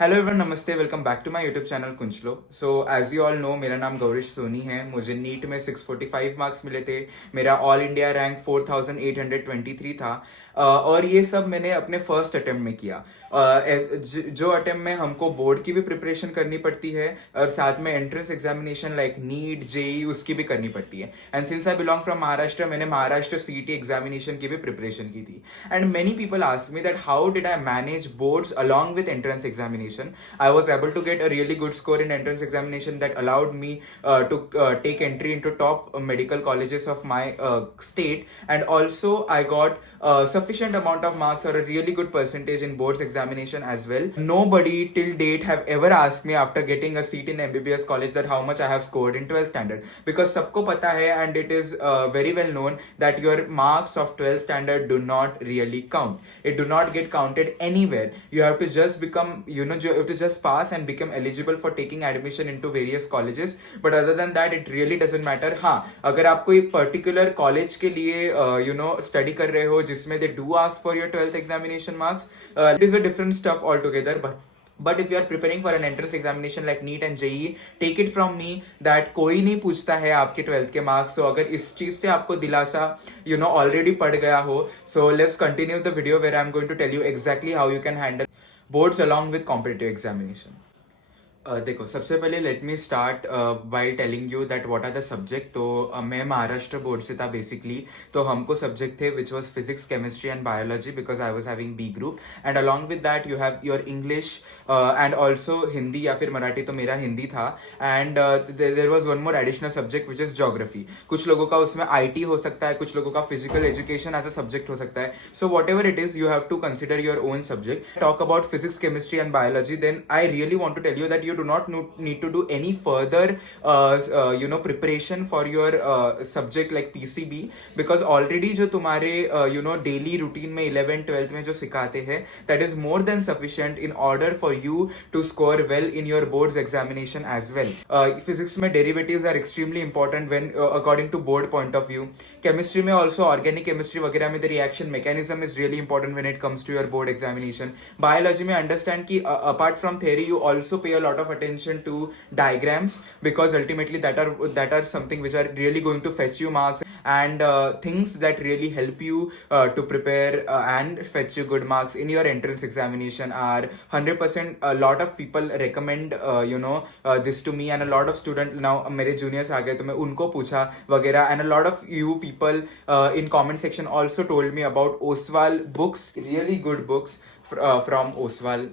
Hello everyone, नमस्ते, welcome back to my YouTube channel Kunchalo. So as you all know, मेरा नाम गौरीश सोनी है। मुझे नीट में 645 मार्क्स मिले थे। मेरा ऑल इंडिया रैंक 4823 था। और ये सब मैंने अपने फर्स्ट अटेम्प्ट में किया। जो अटेम्प्ट में हमको बोर्ड की भी प्रिपरेशन करनी पड़ती है और साथ में entrance examination like NEET JEE उसकी भी करनी पड़ती है। And since I belong from Maharashtra, मैंने महाराष्ट्र सीईटी एग्जामिनेशन की भी प्रिपरेशन की थी। And many people ask me that how did I manage boards along with entrance examination. I was able to get a really good score in entrance examination that allowed me to take entry into top medical colleges of my state, and also I got sufficient amount of marks or a really good percentage in boards examination as well. Nobody till date have ever asked me after getting a seat in MBBS college that how much I have scored in 12th standard, because सबको पता है and it is very well known that your marks of 12th standard do not really count. It do not get counted anywhere. You have to just become, you have to just pass and become eligible for taking admission into various colleges. But other than that, it really doesn't matter. हाँ, अगर आप कोई particular college के लिए study कर रहे हो जिसमें they do ask for your 12th examination marks, it is a different stuff altogether. But if you are preparing for an entrance examination like NEET and JEE, take it from me that कोई नहीं पूछता है आपके 12th के मार्क्स. तो अगर इस चीज़ से आपको दिलासा ऑलरेडी पड़ गया हो, so let's continue the video where I'm going to tell you exactly how you can handle boards along with competitive examination. देखो, सबसे पहले let me start by telling you that what are the subject. तो मैं महाराष्ट्र बोर्ड से था बेसिकली. तो हमको subject थे which was physics, chemistry and biology, because I was having B group. And along with that you have your English and also Hindi या फिर मराठी. तो मेरा हिंदी था. And there was one more additional subject which is geography. कुछ लोगों का उसमें IT हो सकता है, कुछ लोगों का physical education as a subject हो सकता है. So whatever it is, you have to consider your own subject. Talk about physics, chemistry and biology, then I really want to tell you that you do not need to do any further preparation for your subject like PCB, because already जो तुम्हारे daily routine में 11th 12th में जो सिखाते हैं, that is more than sufficient in order for you to score well in your boards examination as well. Physics में derivatives are extremely important when according to board point of view. Chemistry में also organic chemistry वगैरह में the reaction mechanism is really important when it comes to your board examination. Biology में understand कि apart from theory you also pay a lot of attention to diagrams, because ultimately that are something which are really going to fetch you marks, and things that really help you to prepare and fetch you good marks in your entrance examination are 100%. A lot of people recommend this to me, and a lot of student now मेरे juniors आ गए तो मैं उनको पूछा वगैरह. And a lot of you people in comment section also told me about Oswal books, really good books from Oswal.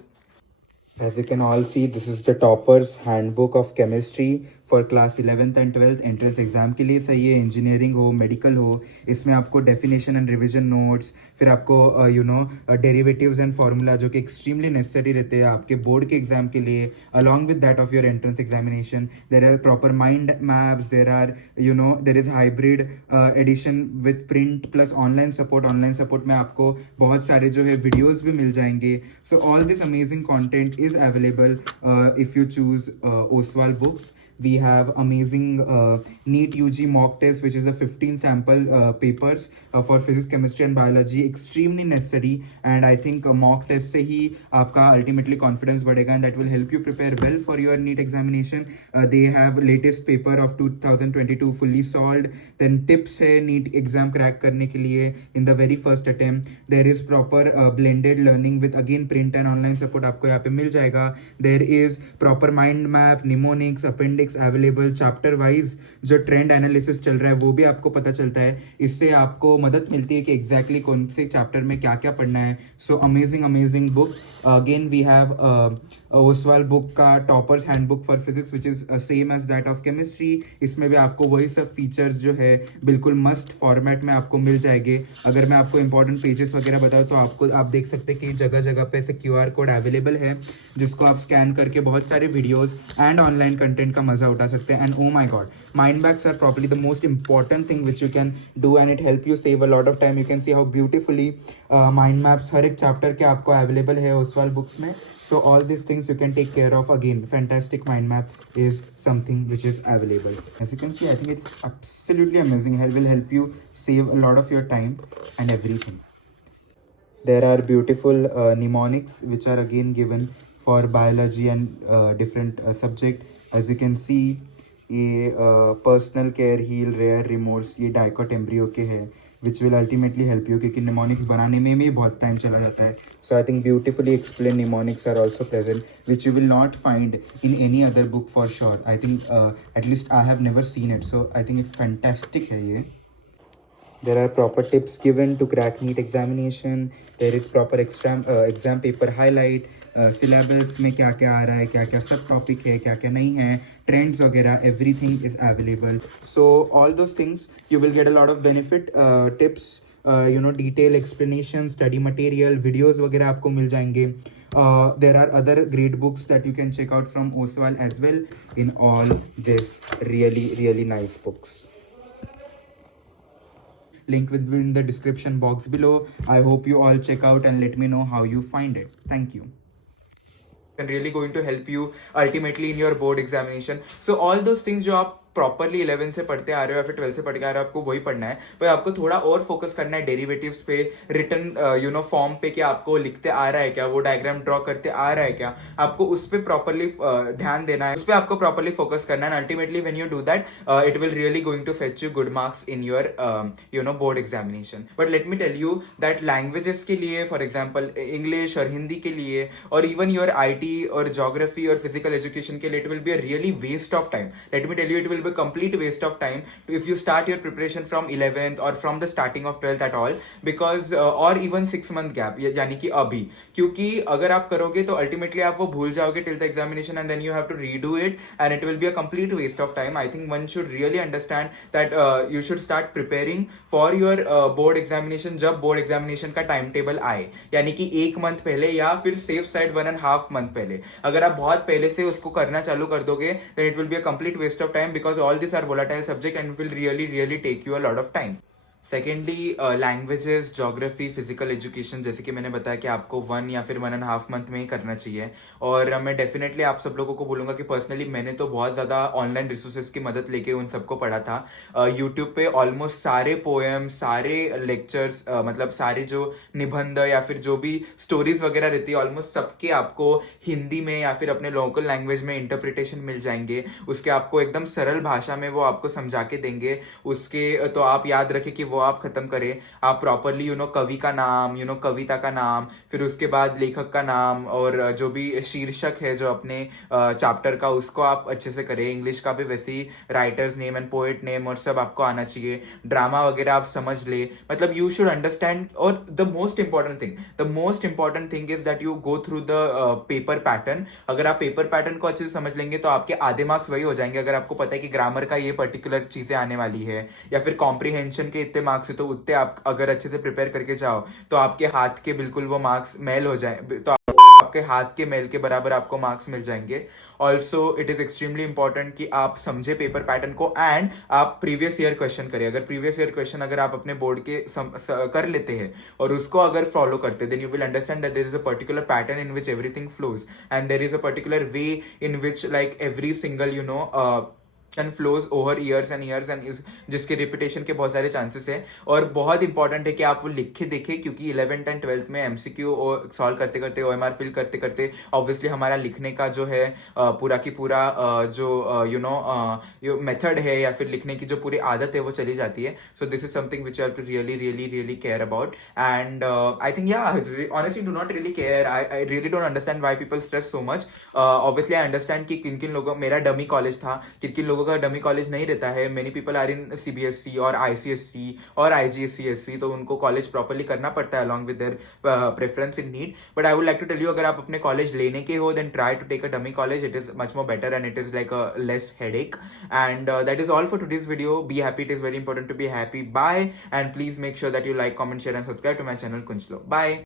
As you can all see, this is the topper's handbook of chemistry for class 11th and 12th entrance exam के लिए सही है. इंजीनियरिंग हो, मेडिकल हो, इसमें आपको definition and revision notes, फिर आपको डेरिवेटिव्स एंड फार्मूला जो कि एक्सट्रीमली नेसेसरी रहते हैं आपके बोर्ड के एग्जाम के लिए. Along with that of your entrance examination there are proper mind maps, there is hybrid edition with print plus online support. Online support में आपको बहुत सारे जो है वीडियोज भी मिल जाएंगे. So all this amazing content is available if you choose Oswal books. We have amazing NEET UG mock test, which is a 15 sample papers for physics, chemistry and biology, extremely necessary. And I think mock test से ही आपका ultimately confidence बढ़ेगा, and that will help you prepare well for your NEET examination. They have latest paper of 2022 fully solved. Then tips है NEET exam crack करने के लिए in the very first attempt. There is proper blended learning with again print and online support आपको यहाँ पे मिल जाएगा. There is proper mind map, mnemonics, appendix available. Chapter wise जो trend analysis चल रहा है वो भी आपको पता चलता है. इससे आपको मदद मिलती है कि एग्जैक्टली कौन से चैप्टर में क्या क्या पढ़ना है. So amazing book. Again we have Oswal book का toppers handbook for physics which is same as that of chemistry. इसमें भी आपको वही सब फीचर्स जो है बिल्कुल मस्ट फॉर्मेट में आपको मिल जाएंगे. अगर मैं आपको इंपॉर्टेंट पेजेस वगैरह बताऊँ तो आप देख सकते हैं कि जगह जगह पे ऐसे QR कोड अवेलेबल है जिसको आप स्कैन करके बहुत सारे वीडियोज़ एंड ऑनलाइन कंटेंट का मजा उठा सकते हैं. And oh my god, mind बैग्स are properly the most important thing which you can do, and it help you save a lot of time. You can see how beautifully mind maps हर एक chapter के आपको available है Oswal books में. So all these things you can take care of. Again, fantastic mind map is something which is available. As you can see, I think it's absolutely amazing. It will help you save a lot of your time and everything. There are beautiful mnemonics which are again given for biology and different subject. As you can see, ये personal care हील रेयर रिमोर्स ये dicot embryo के है which will ultimately help you, क्योंकि mnemonics बनाने में भी बहुत टाइम चला जाता है. So I think beautifully explain mnemonics are also present which you will not find in any other book for sure. I think at least I have never seen it, so I think it fantastic है ये. There are proper tips given to crack NEET examination. There is proper exam paper highlight. Syllabus में क्या क्या आ रहा है, क्या क्या सब टॉपिक है, क्या क्या नहीं है, ट्रेंड्स वगैरह, everything is available. So all those things you will get a lot of benefit. Tips, detail explanation, study material, videos वगैरह आपको मिल जाएंगे. There are other great books that you can check out from Oswal as well in all this really nice books. Link will be in the description box below. I hope you all check out and let me know how you find it. Thank you. And really going to help you ultimately in your board examination. So all those things जो आप प्रॉपरली 11 से पढ़ते आ रहे हो या फिर 12 से पढ़ के आ रहे हो, आपको वही पढ़ना है. पर आपको थोड़ा और फोकस करना है डेरिवेटिव्स पे, रिटर्न फॉर्म पे, कि आपको लिखते आ रहा है क्या, वो डायग्राम ड्रॉ करते आ रहा है क्या, आपको उस पर प्रॉपरली ध्यान देना है, उस पर आपको प्रॉपरली फोकस करना है. Ultimately when you do that it will really going to fetch you good marks in your board examination. But let me tell you that languages के लिए, फॉर एग्जाम्पल इंग्लिश और हिंदी के लिए, और इवन योर IT और geography और physical education के लिए, it will be a really waste of time. Let me tell you, it will complete waste of time if you start your preparation from 11th or from the starting of 12th at all, because or even 6 month gap, यानी कि अभी, क्योंकि अगर आप करोगे तो ultimately आप वो भूल जाओगे till the examination and then you have to redo it and it will be a complete waste of time. I think one should really understand that you should start preparing for your board examination जब board examination का time table आए, यानी कि 1 month पहले या फिर safe side 1.5 month पहले. अगर आप बहुत पहले से उसको करना चालू कर दोगे then it will be a complete waste of time, because all these are volatile subject and will really take you a lot of time. Secondly languages, geography, physical education, जैसे कि मैंने बताया कि आपको 1 या फिर 1.5 मंथ में ही करना चाहिए. और मैं डेफिनेटली आप सब लोगों को बोलूँगा कि पर्सनली मैंने तो बहुत ज़्यादा ऑनलाइन रिसोर्सेज की मदद लेके उन सबको पढ़ा था. यूट्यूब पे ऑलमोस्ट सारे पोएम्स, सारे लेक्चर्स, मतलब सारे जो निबंध या फिर जो भी स्टोरीज वगैरह रहती है, ऑलमोस्ट सबके आपको हिंदी में या फिर अपने लोकल लैंग्वेज में इंटरप्रिटेशन मिल जाएंगे. उसके आपको एकदम सरल भाषा में वो आपको समझा के देंगे. उसके तो आप याद रखें कि वो आप खत्म करें. आप प्रॉपरली कवि का नाम, कविता का नाम, फिर उसके बाद लेखक का नाम, और जो भी शीर्षक है जो अपने चैप्टर का, उसको आप अच्छे से करें. इंग्लिश का भी वैसे ही writers name and poet name और सब आपको आना चाहिए. ड्रामा वगैरह आप समझ ले, मतलब यू शुड अंडरस्टैंड. और the most important thing is that you go through the paper pattern. अगर आप पेपर पैटर्न को अच्छे से समझ लेंगे तो आपके आधे मार्क्स वही हो जाएंगे. अगर आपको पता है कि ग्रामर का ये पर्टिकुलर चीजें आने वाली है, या फिर कॉम्प्रिहेंशन के इतने मार्क्स है, तो उतने आप अगर अच्छे से प्रिपेयर करके जाओ तो आपके हाथ के बिल्कुल वो मार्क्स मेल हो जाए, तो आपके हाथ के मेल के बराबर आपको मार्क्स मिल जाएंगे. Also it is extremely important कि आप समझे पेपर पैटर्न को एंड आप प्रीवियस ईयर क्वेश्चन करें. अगर प्रीवियस ईयर क्वेश्चन अगर आप अपने बोर्ड के कर लेते हैं और उसको अगर फॉलो करते, then you will understand that there is a particular pattern in which everything flows and there is a particular way in which like every single and flows over years and years and जिसके repetition के बहुत सारे चांसेस है. और बहुत इंपॉर्टेंट है कि आप वो लिख के देखें, क्योंकि 11th and 12th में MCQ सॉल्व करते करते, OMR फिल करते करते, ऑब्वियसली हमारा लिखने का जो है पूरा की पूरा जो मेथड है या फिर लिखने की जो पूरी आदत है वो चली जाती है. So this is something which you have to really care about. And I think honestly do not really care. I really don't understand why people stress so much. Obviously I understand कि किन किन लोगों, मेरा dummy college था, किन किन लोगों का डमी कॉलेज नहीं रहता है. Many people are in CBSE और ICSE और IGCSE, तो उनको कॉलेज प्रॉपरली करना पड़ता है along with their preference in need. But I would like to tell you, अगर आप अपने कॉलेज लेने के हो, then try to take a dummy college. It is much more better and it is like a less headache. And that is all for today's video. Be happy, it is very important to be happy. Bye, and please make sure that you like, comment, share and subscribe to my channel Kunchalo. बाय.